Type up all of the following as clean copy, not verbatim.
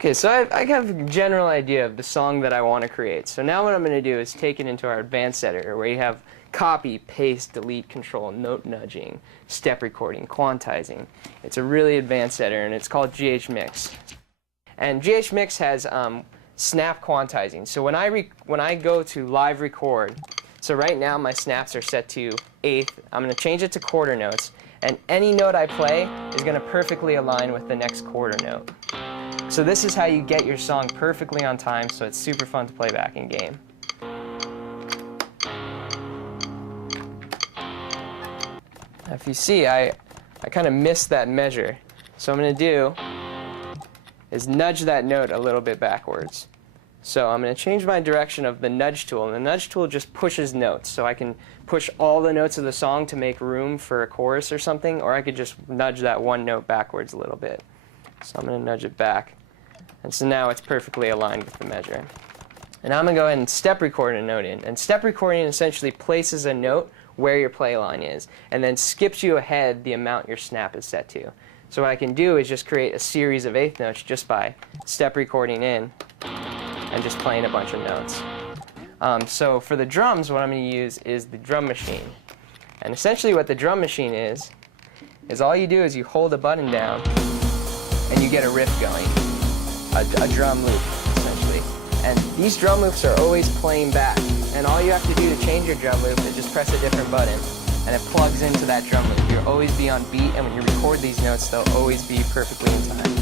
Okay, so I have a general idea of the song that I want to create. So now what I'm going to do is take it into our advanced editor where you have copy, paste, delete, control, note nudging, step recording, quantizing. It's a really advanced editor and it's called GHMix. And GHMix has snap quantizing. So when I go to live record, so right now my snaps are set to eighth. I'm going to change it to quarter notes, and any note I play is going to perfectly align with the next quarter note. So this is how you get your song perfectly on time, so it's super fun to play back in game. Now if you see, I kind of missed that measure. So what I'm going to do is nudge that note a little bit backwards. So I'm going to change my direction of the nudge tool, and the nudge tool just pushes notes. So I can push all the notes of the song to make room for a chorus or something, or I could just nudge that one note backwards a little bit. So I'm going to nudge it back. And so now it's perfectly aligned with the measure. And I'm going to go ahead and step record a note in. And step recording essentially places a note where your play line is, and then skips you ahead the amount your snap is set to. So what I can do is just create a series of eighth notes just by step recording in and just playing a bunch of notes. So for the drums, what I'm going to use is the drum machine. And essentially what the drum machine is all you do is you hold a button down and you get a riff going, a drum loop, essentially. And these drum loops are always playing back. And all you have to do to change your drum loop is just press a different button, and it plugs into that drum loop. You'll always be on beat, and when you record these notes, they'll always be perfectly in time.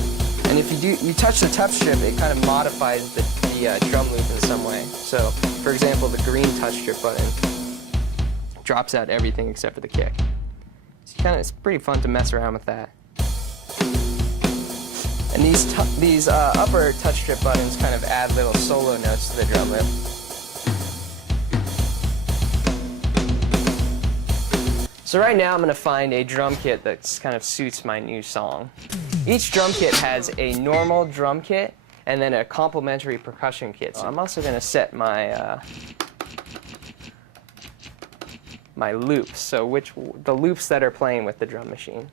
And if you touch the touch strip, it kind of modifies the drum loop in some way. So, for example, the green touch strip button drops out everything except for the kick. So it's pretty fun to mess around with that. And these upper touch strip buttons kind of add little solo notes to the drum loop. So right now I'm going to find a drum kit that kind of suits my new song. Each drum kit has a normal drum kit and then a complementary percussion kit. So I'm also going to set my my loops, so the loops that are playing with the drum machine.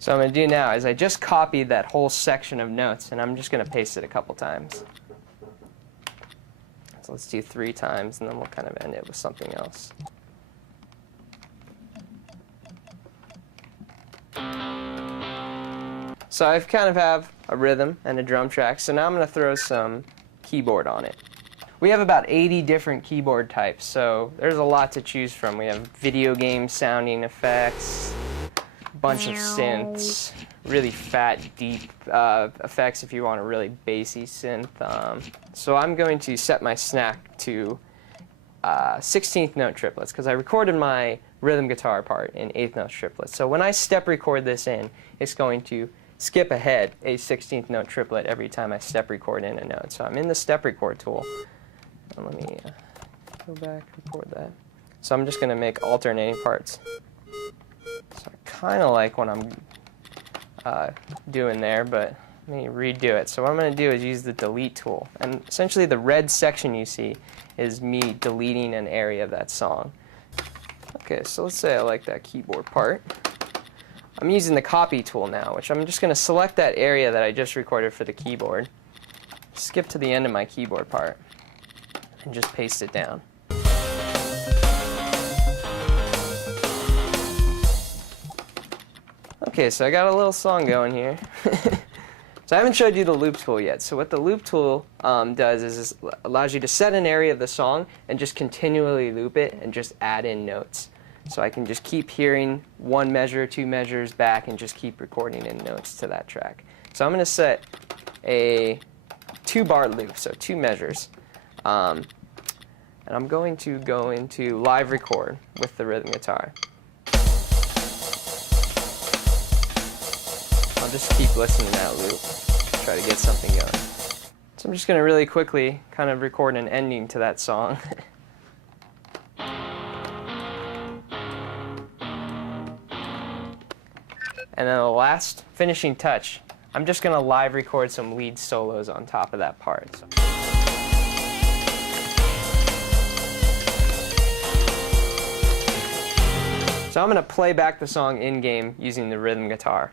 So what I'm going to do now is I just copied that whole section of notes, and I'm just going to paste it a couple times. So let's do 3 times, and then we'll kind of end it with something else. So I kind of have a rhythm and a drum track, so now I'm going to throw some keyboard on it. We have about 80 different keyboard types, so there's a lot to choose from. We have video game sounding effects, bunch of synths, really fat, deep effects if you want a really bassy synth. So I'm going to set my snap to 16th note triplets because I recorded my rhythm guitar part in 8th note triplets. So when I step record this in, it's going to skip ahead a 16th note triplet every time I step record in a note. So I'm in the step record tool. And let me go back, record that. So I'm just going to make alternating parts. So I kind of like what I'm doing there, but let me redo it. So what I'm going to do is use the delete tool. And essentially the red section you see is me deleting an area of that song. Okay, so let's say I like that keyboard part. I'm using the copy tool now, which I'm just going to select that area that I just recorded for the keyboard, skip to the end of my keyboard part, and just paste it down. Okay, so I got a little song going here. So I haven't showed you the loop tool yet. So what the loop tool does is allows you to set an area of the song and just continually loop it and just add in notes. So I can just keep hearing 1 measure, 2 measures back and just keep recording in notes to that track. So I'm going to set a 2-bar loop, so 2 measures. And I'm going to go into live record with the rhythm guitar. I'll just keep listening to that loop, try to get something going. So I'm just going to really quickly kind of record an ending to that song. And then the last finishing touch, I'm just going to live record some lead solos on top of that part. So. So I'm going to play back the song in-game using the rhythm guitar.